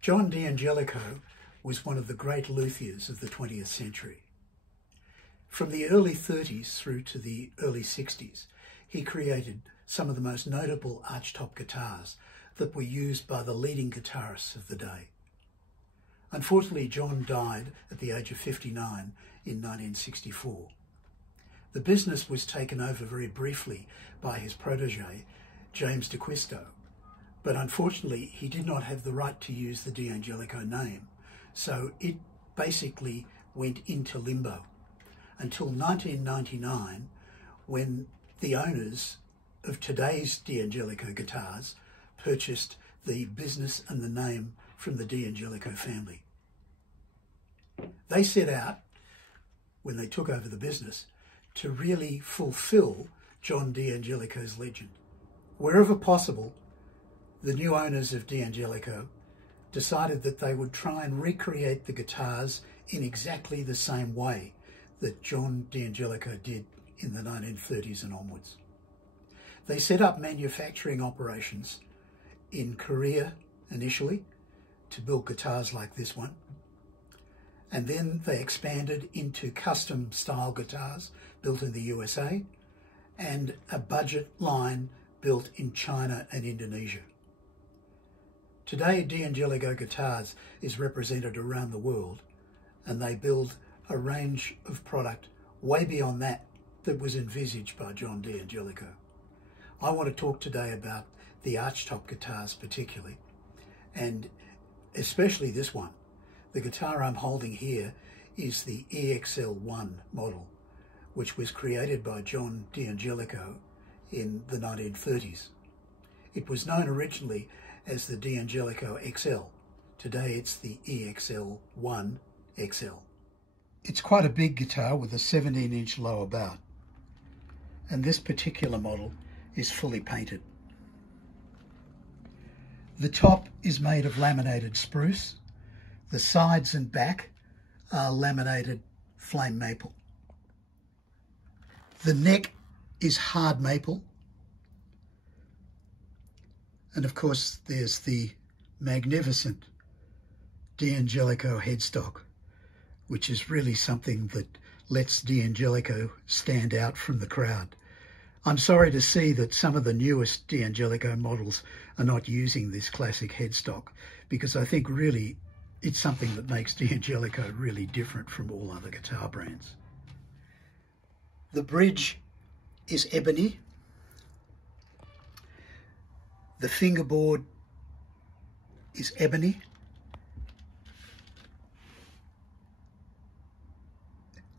John D'Angelico was one of the great luthiers of the 20th century. From the early 30s through to the early 60s, he created some of the most notable archtop guitars that were used by the leading guitarists of the day. Unfortunately, John died at the age of 59 in 1964. The business was taken over very briefly by his protege, James D'Acquisto, but unfortunately he did not have the right to use the D'Angelico name, so it basically went into limbo until 1999, when the owners of today's D'Angelico guitars purchased the business and the name from the D'Angelico family. They set out, when they took over the business, to really fulfill John D'Angelico's legend. Wherever possible, the new owners of D'Angelico decided that they would try and recreate the guitars in exactly the same way that John D'Angelico did in the 1930s and onwards. They set up manufacturing operations in Korea initially to build guitars like this one, and then they expanded into custom style guitars built in the USA and a budget line built in China and Indonesia. Today, D'Angelico Guitars is represented around the world, and they build a range of product way beyond that was envisaged by John D'Angelico. I want to talk today about the archtop guitars particularly, and especially this one. The guitar I'm holding here is the EXL-1 model, which was created by John D'Angelico in the 1930s. It was known originally as the D'Angelico XL. Today it's the EXL-1 XL. It's quite a big guitar with a 17-inch lower bout, and this particular model is fully painted. The top is made of laminated spruce. The sides and back are laminated flame maple. The neck is hard maple. And of course, there's the magnificent D'Angelico headstock, which is really something that lets D'Angelico stand out from the crowd. I'm sorry to see that some of the newest D'Angelico models are not using this classic headstock, because I think really it's something that makes D'Angelico really different from all other guitar brands. The bridge is ebony. The fingerboard is ebony.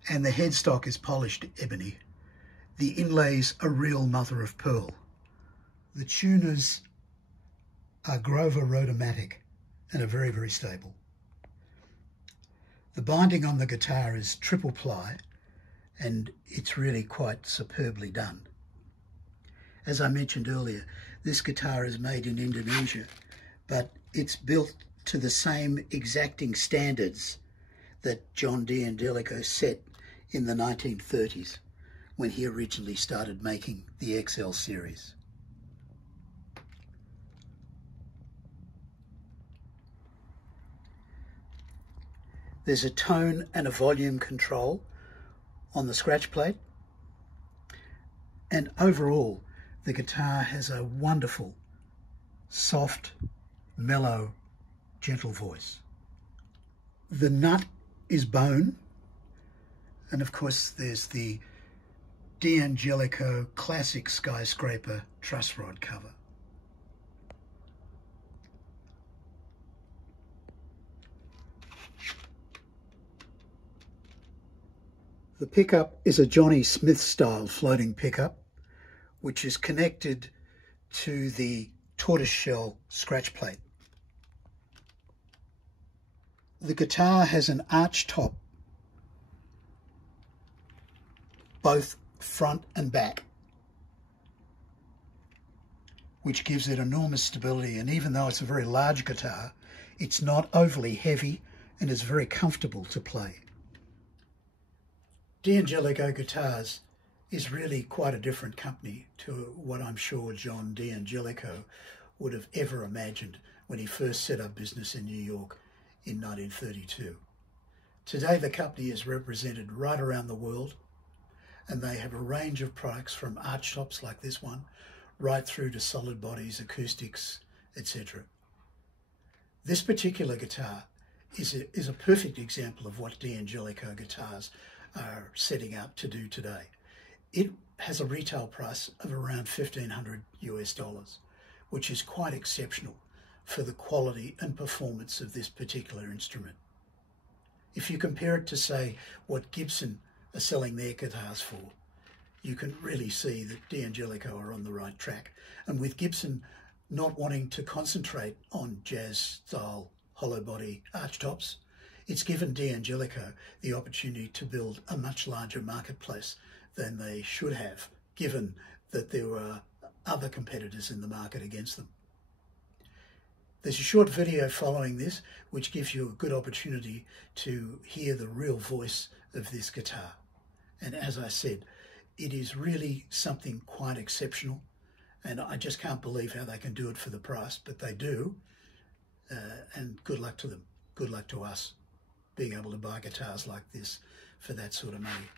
And the headstock is polished ebony. The inlays are real mother of pearl. The tuners are Grover Rotomatic and are very, very stable. The binding on the guitar is triple ply, and it's really quite superbly done. As I mentioned earlier, this guitar is made in Indonesia, but it's built to the same exacting standards that John D'Angelico set in the 1930s when he originally started making the XL series. There's a tone and a volume control on the scratch plate, and overall the guitar has a wonderful, soft, mellow, gentle voice. The nut is bone, and of course there's the D'Angelico classic skyscraper truss rod cover. The pickup is a Johnny Smith style floating pickup, which is connected to the tortoiseshell scratch plate. The guitar has an arch top, both front and back, which gives it enormous stability, and even though it's a very large guitar, it's not overly heavy and is very comfortable to play. D'Angelico Guitars is really quite a different company to what I'm sure John D'Angelico would have ever imagined when he first set up business in New York in 1932. Today the company is represented right around the world, and they have a range of products from archtops like this one, right through to solid bodies, acoustics, etc. This particular guitar is a perfect example of what D'Angelico guitars are setting out to do today. It has a retail price of around $1,500 US, which is quite exceptional for the quality and performance of this particular instrument. If you compare it to, say, what Gibson are selling their guitars for, you can really see that D'Angelico are on the right track. And with Gibson not wanting to concentrate on jazz-style hollow body archtops, it's given D'Angelico the opportunity to build a much larger marketplace than they should have, given that there were other competitors in the market against them. There's a short video following this which gives you a good opportunity to hear the real voice of this guitar. And as I said, it is really something quite exceptional, and I just can't believe how they can do it for the price, but they do. And good luck to them. Good luck to us being able to buy guitars like this for that sort of money.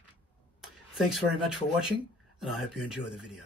Thanks very much for watching, and I hope you enjoy the video.